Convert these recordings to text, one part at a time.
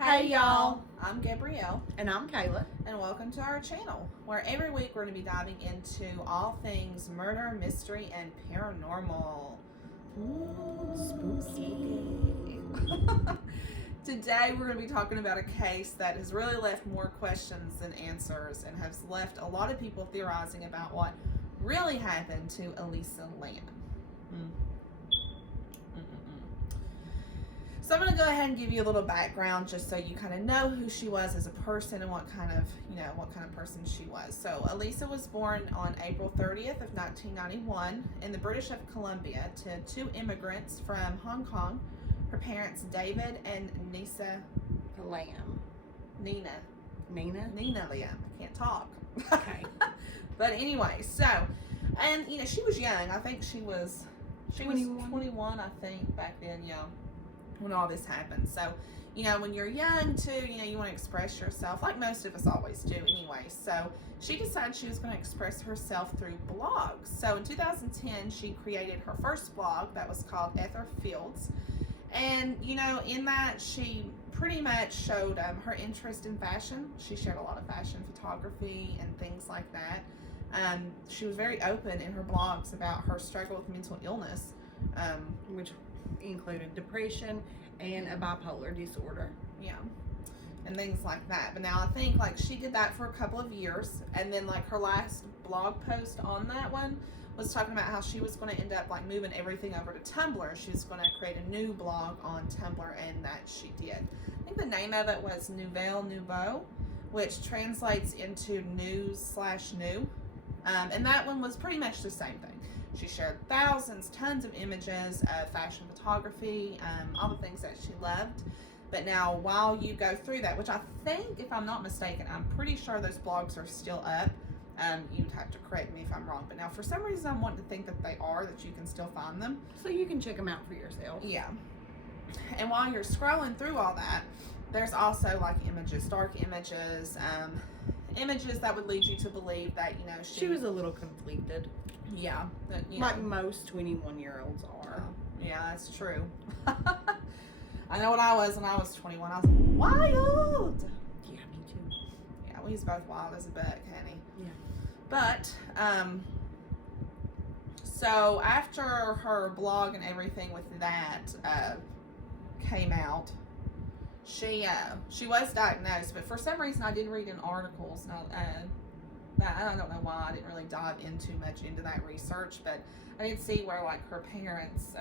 Hey y'all, I'm Gabrielle and I'm Kayla, and welcome to our channel where every week we're going to be diving into all things murder, mystery, and paranormal. Ooh, spooky. Today we're going to be talking about a case that has really left more questions than answers and has left a lot of people theorizing about what really happened to Elisa Lam. So I'm going to go ahead and give you a little background just so you kind of know who she was as a person and what kind of person she was. So Elisa was born on April 30th of 1991 in the British of Columbia to two immigrants from Hong Kong. Her parents, David and Nina Lam. I can't talk. Okay. But anyway, so, and she was young. I think she was 21, I think, back then, when all this happened. So, when you're young too, you want to express yourself, like most of us always do anyway. So she decided she was going to express herself through blogs. So in 2010, she created her first blog that was called Ether Fields. And, in that she pretty much showed her interest in fashion. She shared a lot of fashion photography and things like that. She was very open in her blogs about her struggle with mental illness, Which included depression and a bipolar disorder. Yeah, and things like that. But now I think she did that for a couple of years, and then her last blog post on that one was talking about how she was going to end up moving everything over to Tumblr. She was going to create a new blog on Tumblr, and that she did. I think the name of it was Nouvelle Nouveau, which translates into news/new. And that one was pretty much the same thing. She shared tons of images of fashion photography, all the things that she loved. But now, while you go through that, which I think, if I'm not mistaken, I'm pretty sure those blogs are still up. You'd have to correct me if I'm wrong. But now, for some reason, I'm wanting to think that they are, that you can still find them. So you can check them out for yourself. Yeah. And while you're scrolling through all that, there's also images, dark images, images that would lead you to believe that, she was a little conflicted. Yeah. That, like most 21-year-olds are. Yeah, that's true. I know what I was when I was 21. I was wild. Yeah, me too. Yeah, we was both wild as a buck, honey. Yeah. But, so after her blog and everything with that came out, she was diagnosed, but for some reason I did read in articles, I don't know why I didn't really dive in too much into that research, but I did see where her parents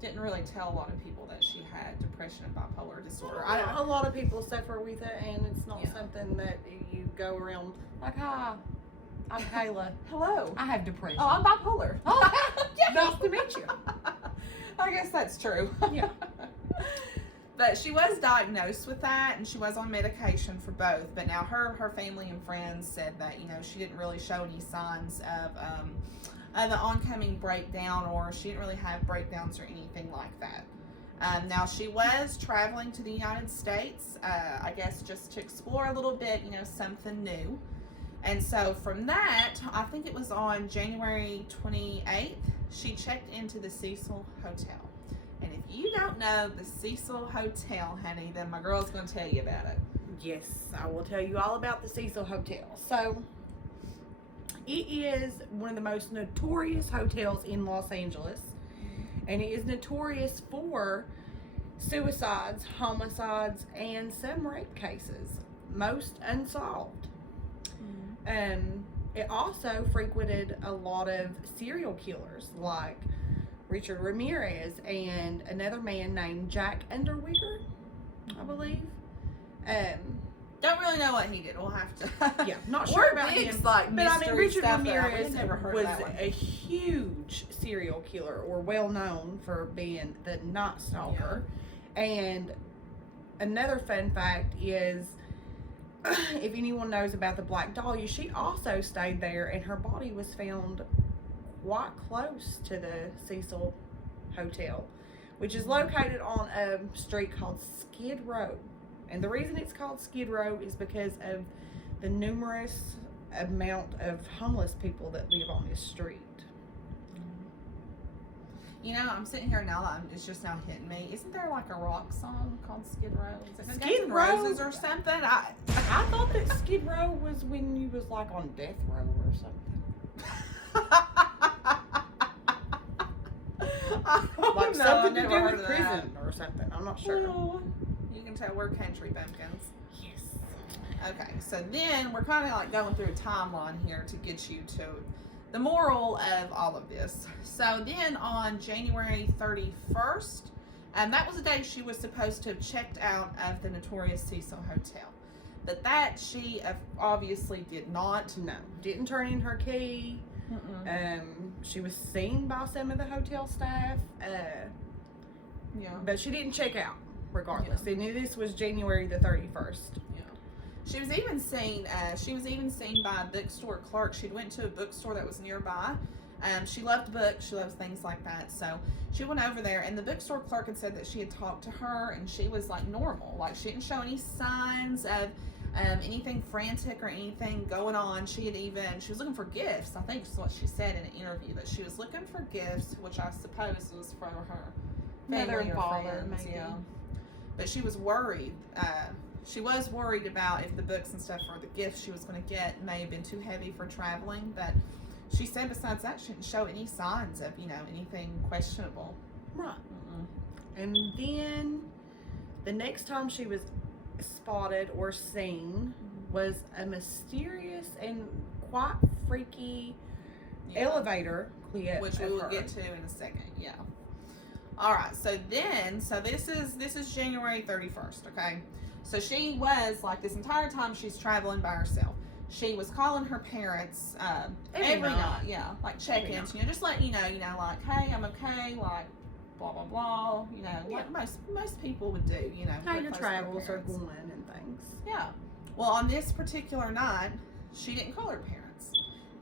didn't really tell a lot of people that she had depression and bipolar disorder. A lot of people suffer with it, and it's not something that you go around hi, I'm Kayla. Hello. I have depression. Oh, I'm bipolar. Oh, nice to meet you. I guess that's true. Yeah. But she was diagnosed with that, and she was on medication for both. But now her family and friends said that, she didn't really show any signs of the oncoming breakdown, or she didn't really have breakdowns or anything like that. Now, she was traveling to the United States, I guess just to explore a little bit, something new. And so from that, I think it was on January 28th, she checked into the Cecil Hotel. And if you don't know the Cecil Hotel, honey, then my girl's going to tell you about it. Yes, I will tell you all about the Cecil Hotel. So, it is one of the most notorious hotels in Los Angeles. And it is notorious for suicides, homicides, and some rape cases. Most unsolved. It also frequented a lot of serial killers, like Richard Ramirez and another man named Jack Underweger, I believe. Don't really know what he did. We'll have to. Yeah, not sure about him. But Richard Ramirez was a huge serial killer, or well known for being the Night Stalker. Yeah. And another fun fact is, if anyone knows about the Black Dahlia, she also stayed there, and her body was found quite close to the Cecil Hotel, which is located on a street called Skid Row. And the reason it's called Skid Row is because of the numerous amount of homeless people that live on this street. I'm sitting here now, it's just now hitting me. Isn't there a rock song called Skid Row? Skid Skid Roses or something. I thought that Skid Row was when you was like on death row or something. Like something to do with prison or something. I'm not sure. Oh, you can tell we're country bumpkins. Yes. Okay, so then we're kind of like going through a timeline here to get you to the moral of all of this. So then on January 31st, that was the day she was supposed to have checked out of the notorious Cecil Hotel. But that she obviously did not. No, didn't turn in her key. She was seen by some of the hotel staff. Yeah. But she didn't check out, regardless. Yeah. And this was January the 31st. Yeah. She was even seen. By a bookstore clerk. She went to a bookstore that was nearby. She loved books. She loves things like that. So she went over there, and the bookstore clerk had said that she had talked to her, and she was like normal. Like she didn't show any signs of anything frantic or anything going on. She was looking for gifts. I think is what she said in an interview, that she was looking for gifts, which I suppose was for her Mother and father, friends. maybe. Yeah. But she was worried. She was worried about if the books and stuff or the gifts she was going to get may have been too heavy for traveling. But she said besides that, she didn't show any signs of, anything questionable. Right. And then the next time she was spotted or seen was a mysterious and quite freaky elevator clip, which we will get to in a second. Yeah. All right. So this is January 31st. Okay. So she was like this entire time she's traveling by herself. She was calling her parents every night. Yeah, like check-ins. Just let you know, like, hey, I'm okay, like, blah blah blah. Like most people would do. How your travels are going and things. Yeah. Well, on this particular night, she didn't call her parents,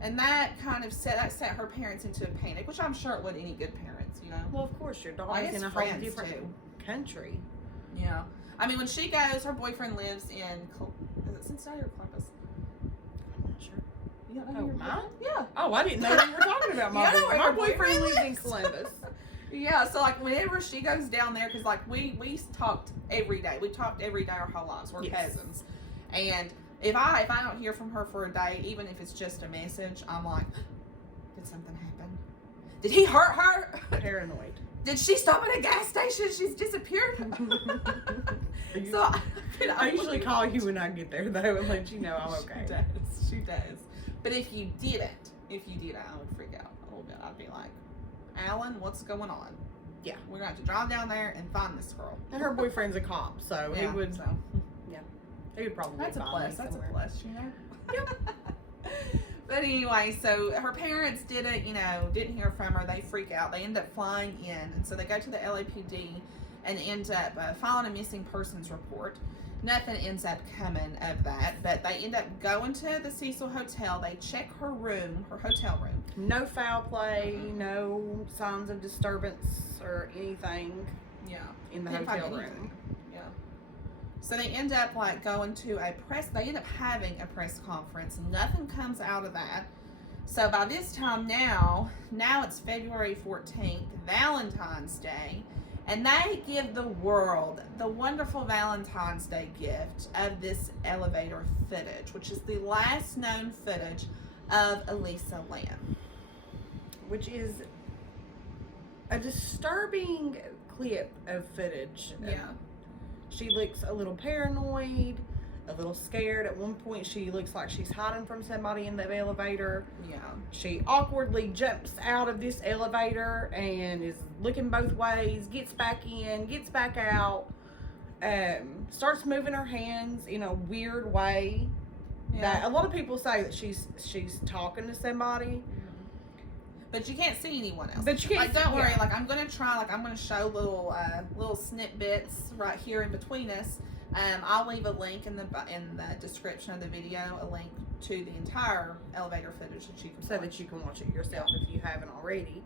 and that kind of set her parents into a panic, which I'm sure it would any good parents. Well, of course, your daughter's in a whole different country. Yeah. I mean, when she goes, her boyfriend lives in, is it Cincinnati or Columbus? I'm not sure. You don't know mine? Yeah. Oh, I didn't know you were talking about my boyfriend. My boyfriend lives in Columbus. Yeah, so like whenever she goes down there, because like we talked every day. We talked every day our whole lives. We're cousins. And if I don't hear from her for a day, even if it's just a message, I'm like, did something happen? Did he hurt her? Paranoid. Did she stop at a gas station? She's disappeared. So I usually call you when I get there, though, and let you know I'm okay. She does. But if you didn't, I would freak out a little bit. I'd be like, Alan, what's going on? Yeah. We're going to have to drive down there and find this girl. And her boyfriend's a cop, so he would. So. Yeah. He would probably. That's a plus. That's a plus, Yep. But anyway, so her parents didn't hear from her. They freak out. They end up flying in, and so they go to the LAPD and end up filing a missing persons report. Nothing ends up coming of that, but they end up going to the Cecil Hotel. They check her hotel room. No foul play, no signs of disturbance or anything. Yeah, in the hotel room. Yeah. So they end up going to they end up having a press conference. Nothing comes out of that. So by this time now it's February 14th, Valentine's Day, and they give the world the wonderful Valentine's Day gift of this elevator footage, which is the last known footage of Elisa Lam. Which is a disturbing clip of footage. Yeah. She looks a little paranoid, a little scared. At one point, she looks like she's hiding from somebody in the elevator. Yeah. She awkwardly jumps out of this elevator and is looking both ways, gets back in, gets back out, starts moving her hands in a weird way. Yeah. That a lot of people say that she's talking to somebody. But you can't see anyone else. But you can't. Don't worry. I'm gonna try. I'm gonna show little snippets right here in between us. I'll leave a link in the description of the video, a link to the entire elevator footage that you can that you can watch it yourself if you haven't already.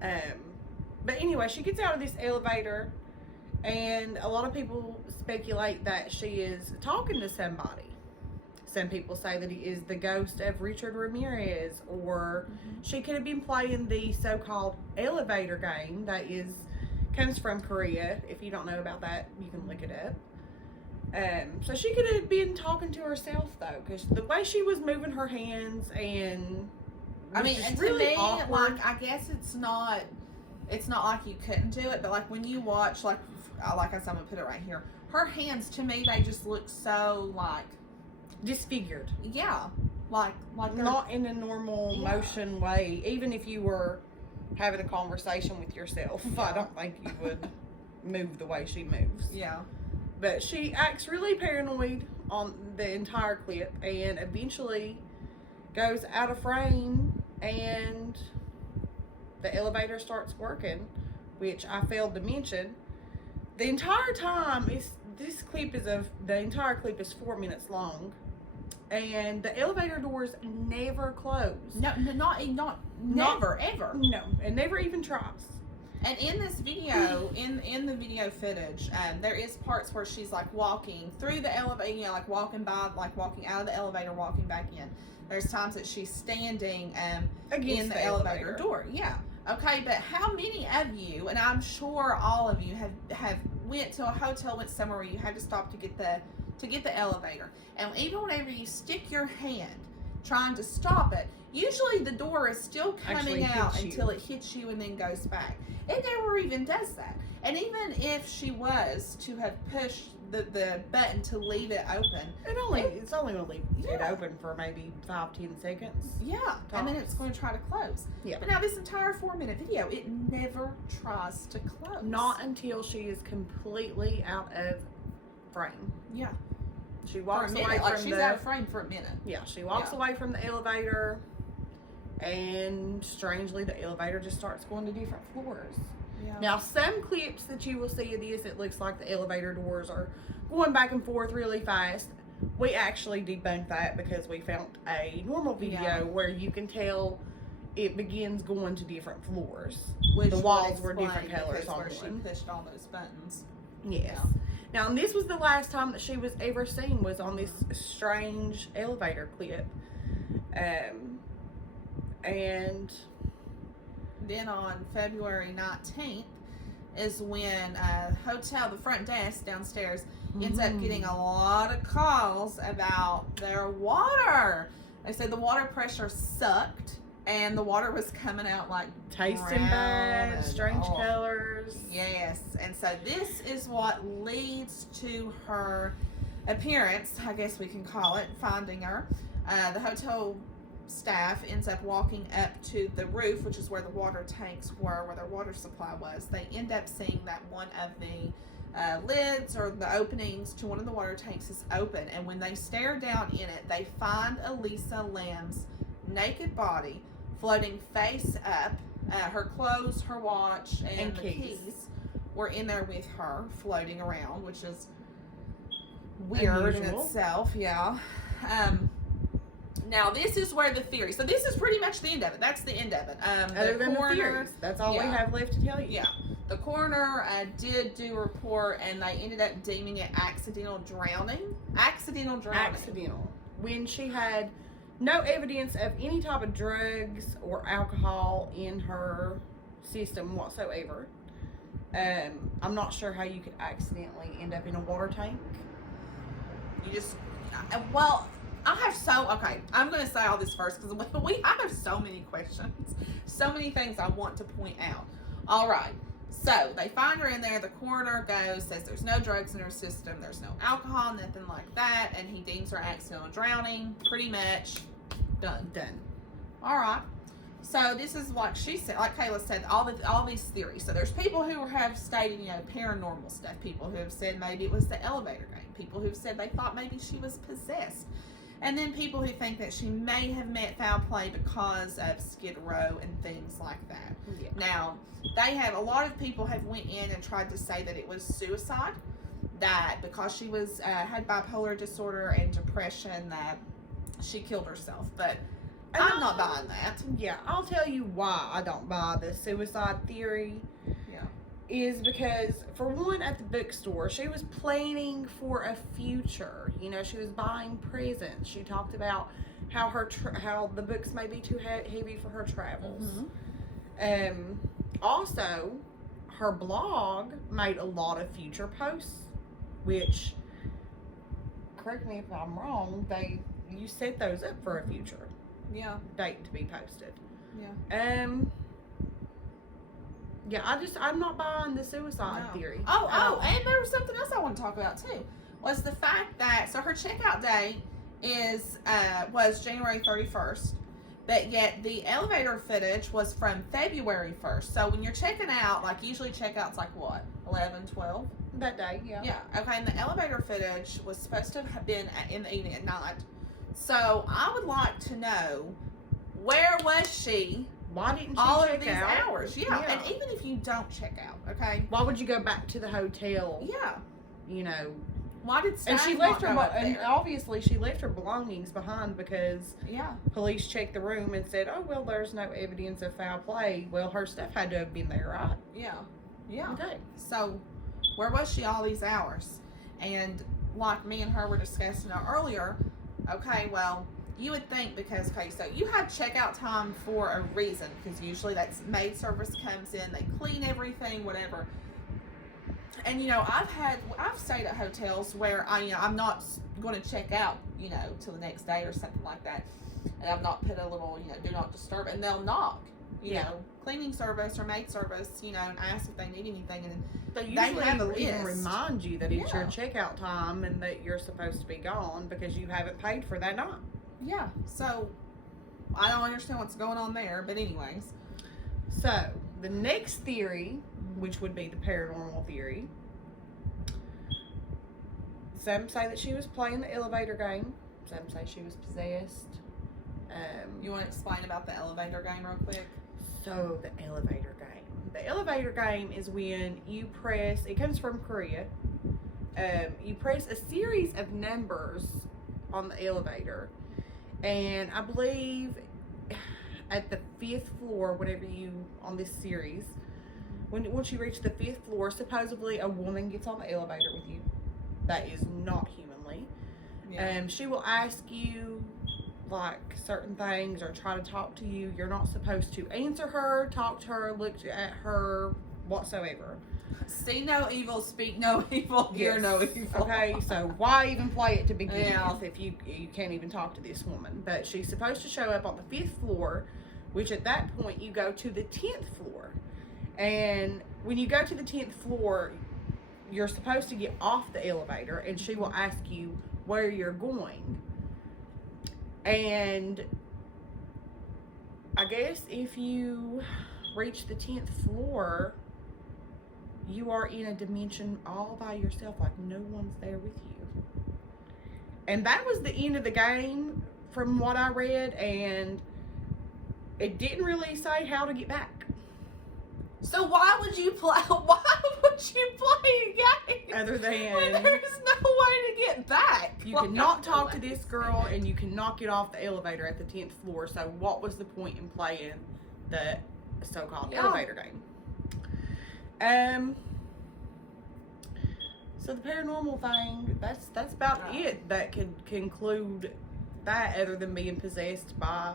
But anyway, she gets out of this elevator, and a lot of people speculate that she is talking to somebody. Some people say that he is the ghost of Richard Ramirez, or she could have been playing the so-called elevator game that comes from Korea. If you don't know about that, you can look it up. So she could have been talking to herself though, because the way she was moving her hands and I mean, and really to me, awkward. like I guess it's not like you couldn't do it, but like when you watch, like I said, I'm gonna put it right here. Her hands, to me, they just look so like disfigured. Yeah, like not in a normal motion way. Even if you were having a conversation with yourself, I don't think you would move the way she moves. Yeah. But she acts really paranoid on the entire clip and eventually goes out of frame and the elevator starts working, which I failed to mention. The entire time the entire clip is 4 minutes long, and the elevator doors never close. No, never, ever. No, it never even tries. And in this video, in the video footage, there is parts where she's like walking through the elevator, you know, like walking out of the elevator, walking back in. There's times that she's standing in the elevator door. Yeah. Okay, but how many of you, and I'm sure all of you have went to a hotel, went somewhere where you had to stop to get the elevator, and even whenever you stick your hand trying to stop it, usually the door is still coming out until it hits you and then goes back. It never even does that. And even if she was to have pushed the button to leave it open, it's only going to leave it open for maybe 5-10 seconds. Yeah, tops. And then it's going to try to close. Yeah. But now this entire 4-minute video, it never tries to close. Not until she is completely out of frame. Yeah. She walks away from she's out of frame for a minute. Yeah, she walks away from the elevator, and strangely, the elevator just starts going to different floors. Yeah. Now, some clips that you will see of this, it looks like the elevator doors are going back and forth really fast. We actually debunked that because we found a normal video where you can tell it begins going to different floors. The walls were different colors on where one. She pushed all those buttons. Yes. Yeah. Now, and this was the last time that she was ever seen, was on this strange elevator clip. And then on February 19th is when the front desk downstairs ends up getting a lot of calls about their water. They said the water pressure sucked and the water was coming out like tasting bad, strange colors. Yes, and so this is what leads to her appearance, I guess we can call it, finding her. The hotel staff ends up walking up to the roof, which is where the water tanks were, where their water supply was. They end up seeing that one of the lids or the openings to one of the water tanks is open, and when they stare down in it, they find Elisa Lam's naked body floating face up. Her clothes, her watch, and the keys were in there with her, floating around, which is weird in itself. Yeah. Now this is where the theory. So this is pretty much the end of it. That's the end of it. Other than the theories, that's all we have left to tell you. Yeah. The coroner did do a report, and they ended up deeming it accidental drowning. Accidental drowning. Accidental. When she had no evidence of any type of drugs or alcohol in her system whatsoever. I'm not sure how you could accidentally end up in a water tank. You just, I'm going to say all this first because I have so many questions, so many things I want to point out. All right, so they find her in there. The coroner says there's no drugs in her system, there's no alcohol, nothing like that, and he deems her accidental drowning. Pretty much done. All right. So this is what she said, like Kayla said, all these theories. So there's people who have stated, paranormal stuff. People who have said maybe it was the elevator game. People who've said they thought maybe she was possessed. And then people who think that she may have met foul play because of Skid Row and things like that. Yeah. Now, a lot of people have went in and tried to say that it was suicide, that because she was had bipolar disorder and depression, that she killed herself. But I'm not buying that. Yeah, I'll tell you why I don't buy the suicide theory. Yeah. Is because, for one, at the bookstore, she was planning for a future. She was buying presents. She talked about how how the books may be too heavy for her travels. Mm-hmm. Also, her blog made a lot of future posts, which correct me if I'm wrong, you set those up for a future date to be posted. Yeah. Yeah, I'm not buying the suicide theory. And there was something else I want to talk about too. Was the fact that her checkout day was January 31st, but yet the elevator footage was from February 1st. So when you're checking out, like usually checkout's like what, 11, 12? That day, yeah. Yeah, okay, and the elevator footage was supposed to have been in the evening at night. So I would like to know, where was she? Why didn't she all check of these out? hours? Yeah, and even if you don't check out, okay? Why would you go back to the hotel? Yeah. You know. Why did and she left her and obviously she left her belongings behind because police checked the room and said, oh well, there's no evidence of foul play. Well, her stuff had to have been there, right? Yeah. Okay. So where was she all these hours? And like me and her were discussing earlier, okay, well, you would think because, okay, so you have checkout time for a reason, because usually that's maid service comes in, they clean everything, whatever. And, you know, I've stayed at hotels where I'm not going to check out, you know, till the next day or something like that. And I've not put a little, you know, do not disturb, and they'll knock, you know, cleaning service or maid service, you know, and ask if they need anything. And they usually even remind you that it's your checkout time and that you're supposed to be gone because you haven't paid for that night. Yeah, so I don't understand what's going on there, but anyways. So, the next theory, which would be the paranormal theory, some say that she was playing the elevator game, some say she was possessed. You want to explain about the elevator game real quick? So, the elevator game. The elevator game is when you press, it comes from Korea, you press a series of numbers on the elevator. And I believe at the 5th floor, whatever on this series, once you reach the 5th floor, supposedly a woman gets on the elevator with you. That is not humanly. Yeah. She will ask you, like, certain things or try to talk to you. You're not supposed to answer her, talk to her, look at her, whatsoever. See no evil, speak no evil, hear no evil. Okay, so why even play it to begin with if you can't even talk to this woman? But she's supposed to show up on the 5th floor, which at that point you go to the 10th floor. And when you go to the 10th floor, you're supposed to get off the elevator and she will ask you where you're going. And I guess if you reach the 10th floor, you are in a dimension all by yourself, like no one's there with you. And that was the end of the game from what I read, and it didn't really say how to get back. So why would you play a game? Other than when there's no way to get back. You cannot talk to this girl and you cannot get off the elevator at the 10th floor. So what was the point in playing the so-called elevator game? So the paranormal thing, that's about it that could conclude that, other than being possessed by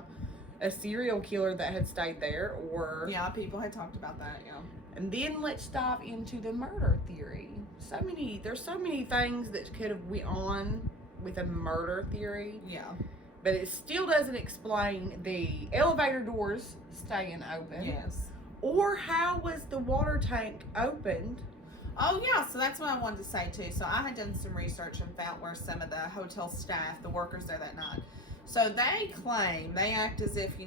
a serial killer that had stayed there, or... Yeah, people had talked about that, And then let's dive into the murder theory. There's so many things that could have went on with a murder theory. Yeah. But it still doesn't explain the elevator doors staying open. Yes. Or how was the water tank opened? Oh, yeah, so that's what I wanted to say, too. So I had done some research and found where some of the hotel staff, the workers there that night, so they claim, they act as if,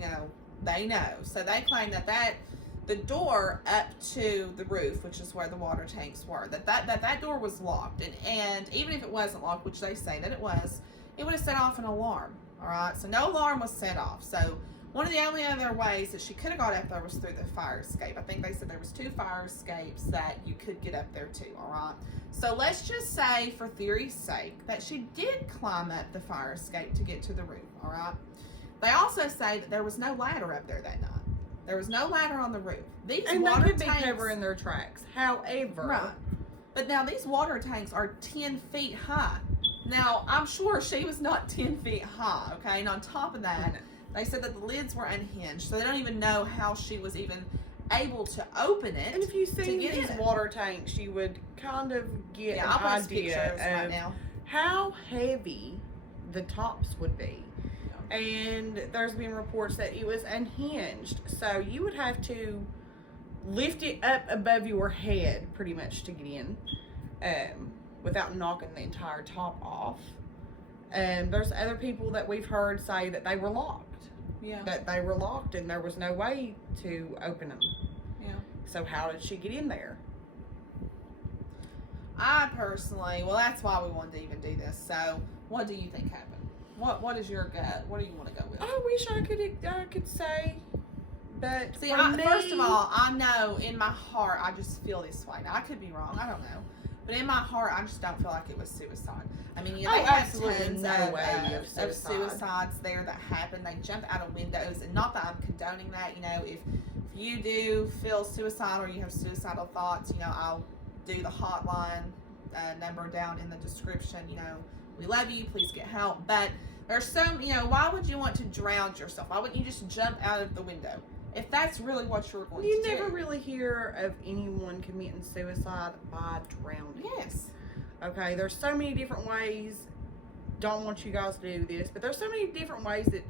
they know. So they claim that the door up to the roof, which is where the water tanks were, that door was locked. And even if it wasn't locked, which they say that it was, it would have set off an alarm, all right? So no alarm was set off. So one of the only other ways that she could have got up there was through the fire escape. I think they said there was 2 fire escapes that you could get up there too, all right? So let's just say, for theory's sake, that she did climb up the fire escape to get to the roof, all right? They also say that there was no ladder up there that night. There was no ladder on the roof. And they could be covering their tracks. However... Right. But now these water tanks are 10 feet high. Now, I'm sure she was not 10 feet high, okay? And on top of that... They said that the lids were unhinged, so they don't even know how she was even able to open it. And if you see these water tanks, you would kind of get an idea of how heavy the tops would be. Yeah. And there's been reports that it was unhinged. So you would have to lift it up above your head pretty much to get in, without knocking the entire top off. There's other people that we've heard say that they were locked. Yeah. That they were locked and there was no way to open them. Yeah. So how did she get in there? I personally, well, that's why we wanted to even do this. So, what do you think happened? What is your gut? What do you want to go with? I wish I could say, but see, first of all, I know in my heart I just feel this way. Now I could be wrong. I don't know, but in my heart I just don't feel like it was suicide. I mean, you know, they have tons of suicides there that happen. They jump out of windows, and not that I'm condoning that. You know, if you do feel suicidal or you have suicidal thoughts, you know, I'll do the hotline number down in the description. You know, we love you. Please get help. But there's some, you know, why would you want to drown yourself? Why wouldn't you just jump out of the window? If that's really what you're going to do. You never really hear of anyone committing suicide by drowning. Yes. Okay, there's so many different ways. Don't want you guys to do this, but there's so many different ways that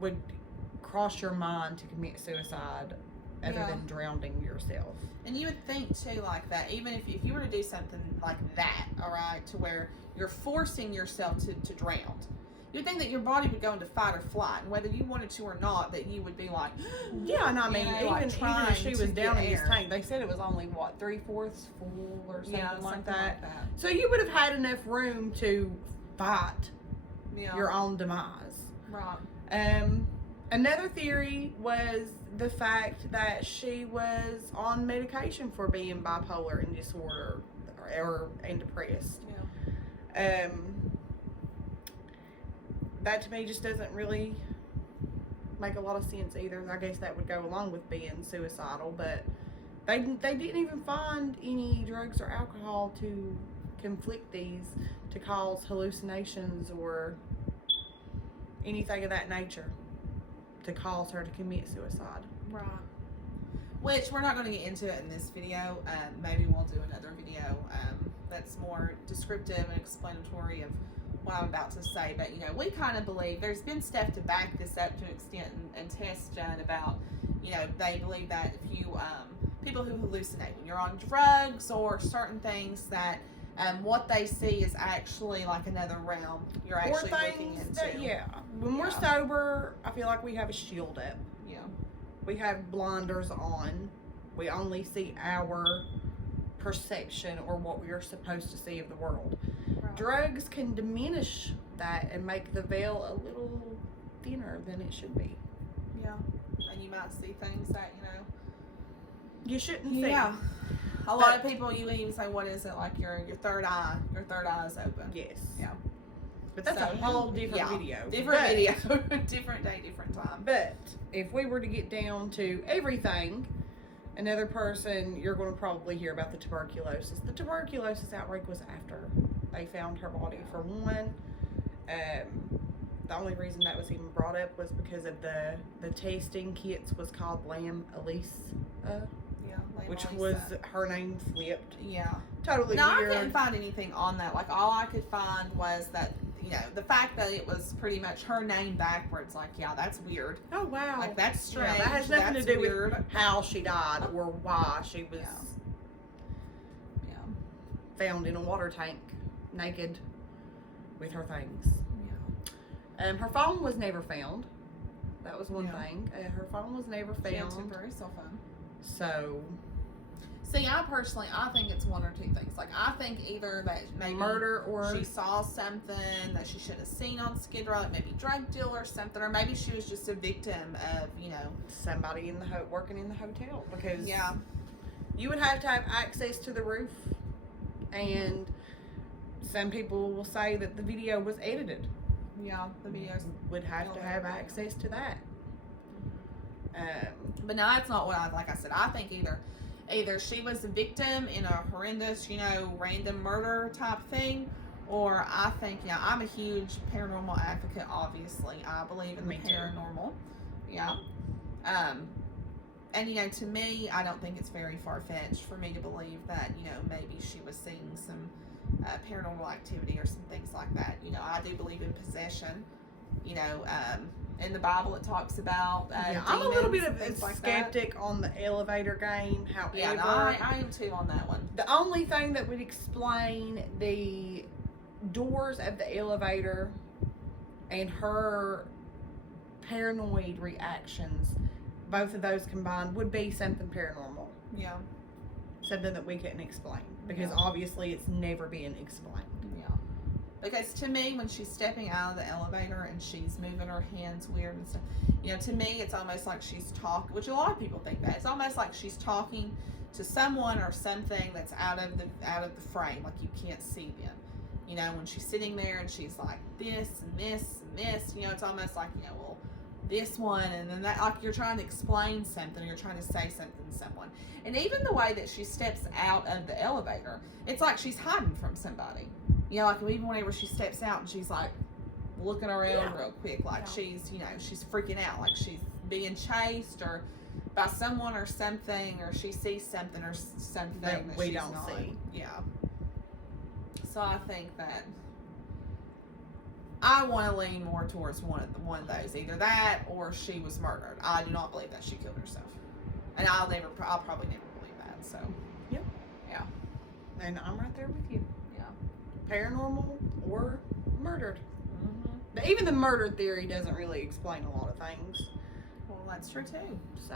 would cross your mind to commit suicide other than drowning yourself. And you would think too, like that, even if you were to do something like that, all right, to where you're forcing yourself to drown, you'd think that your body would go into fight or flight, and whether you wanted to or not, that you would be like, yeah, and I mean, even if she was down in this air. tank, they said it was only, what, 3/4 full or something, something like that. like that. So you would have had enough room to fight your own demise. Right. Another theory was the fact that she was on medication for being bipolar and disorder and depressed. Yeah. That to me just doesn't really make a lot of sense either. I guess that would go along with being suicidal, but they didn't even find any drugs or alcohol to conflict these to cause hallucinations or anything of that nature to cause her to commit suicide. Right. Which we're not going to get into it in this video. Maybe we'll do another video that's more descriptive and explanatory of what I'm about to say. But, you know, we kind of believe there's been stuff to back this up to an extent and tests done about, you know, they believe that if you, people who hallucinate when you're on drugs or certain things that what they see is actually like another realm you're actually looking into. When we're sober, I feel like we have a shield up. Yeah. We have blinders on. We only see our perception or what we are supposed to see of the world. Right. Drugs can diminish that and make the veil a little thinner than it should be. Yeah. And you might see things that, you know, you shouldn't see. Yeah. A lot of people, you would even say, what is it, like your third eye is open. Yes. Yeah. But that's a whole different video. Different video. Different day, different time. But if we were to get down to everything, another person, you're going to probably hear about the tuberculosis. The tuberculosis outbreak was after they found her body. For one, the only reason that was even brought up was because of the testing kits was called Elisa Lam. Which was her name flipped. Yeah. Totally no, weird. I couldn't find anything on that. Like, all I could find was that, you know, the fact that it was pretty much her name backwards. Like, yeah, that's weird. Oh, wow. Like, that's strange. Yeah, that has nothing to do weird. with how she died or why she was found in a water tank, naked, with her things. Yeah. Her phone was never found. That was one thing. Her phone was never found. She had a temporary cell phone. So, see, I think it's one or two things. Like, I think either that maybe murder or she saw something that she should have seen on Skid Row, maybe drug deal or something, or maybe she was just a victim of, you know, somebody in the working in the hotel, because you would have to have access to the roof, and some people will say that the video was edited. Yeah, the videos would have to have access to that. But no, that's not what like I said, I think either she was a victim in a horrendous, you know, random murder type thing, or I think, you know, I'm a huge paranormal advocate, obviously. I believe in the paranormal. Yeah. And, you know, to me, I don't think it's very far-fetched for me to believe that, you know, maybe she was seeing some paranormal activity or some things like that. You know, I do believe in possession. You know, in the Bible it talks about I'm a little bit of a like skeptic on the elevator game. However, yeah, no, I am too on that one. The only thing that would explain the doors of the elevator and her paranoid reactions, both of those combined, would be something paranormal. Yeah. Something that we couldn't explain, because obviously it's never been explained. Yeah. Because to me, when she's stepping out of the elevator and she's moving her hands weird and stuff, you know, to me it's almost like she's talking, which a lot of people think that. It's almost like she's talking to someone or something that's out of the frame, like you can't see them. You know, when she's sitting there and she's like this and this and this, you know, it's almost like, you know, well, this one and then that, like you're trying to explain something, you're trying to say something to someone. And even the way that she steps out of the elevator, it's like she's hiding from somebody. You know, like even whenever she steps out and she's like looking around real quick, like she's, you know, she's freaking out, like she's being chased or by someone or something, or she sees something or something that we she's don't not. see. Yeah. So I think that I want to lean more towards one of those, either that or she was murdered. I do not believe that she killed herself, and I'll probably never believe that. So, yeah. And I'm right there with you. Yeah, paranormal or murdered. Mm-hmm. But even the murder theory doesn't really explain a lot of things. Well, that's true too. So,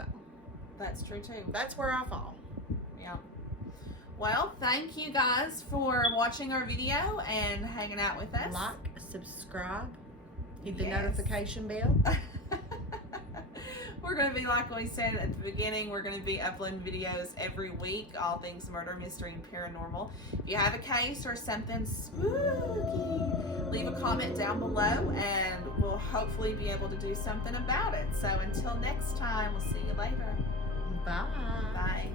that's true too. That's where I fall. Yeah. Well, thank you guys for watching our video and hanging out with us. Like, subscribe, hit the notification bell. We're going to be, like we said at the beginning, we're going to be uploading videos every week, all things murder, mystery, and paranormal. If you have a case or something spooky, leave a comment down below and we'll hopefully be able to do something about it. So until next time, we'll see you later. Bye. Bye.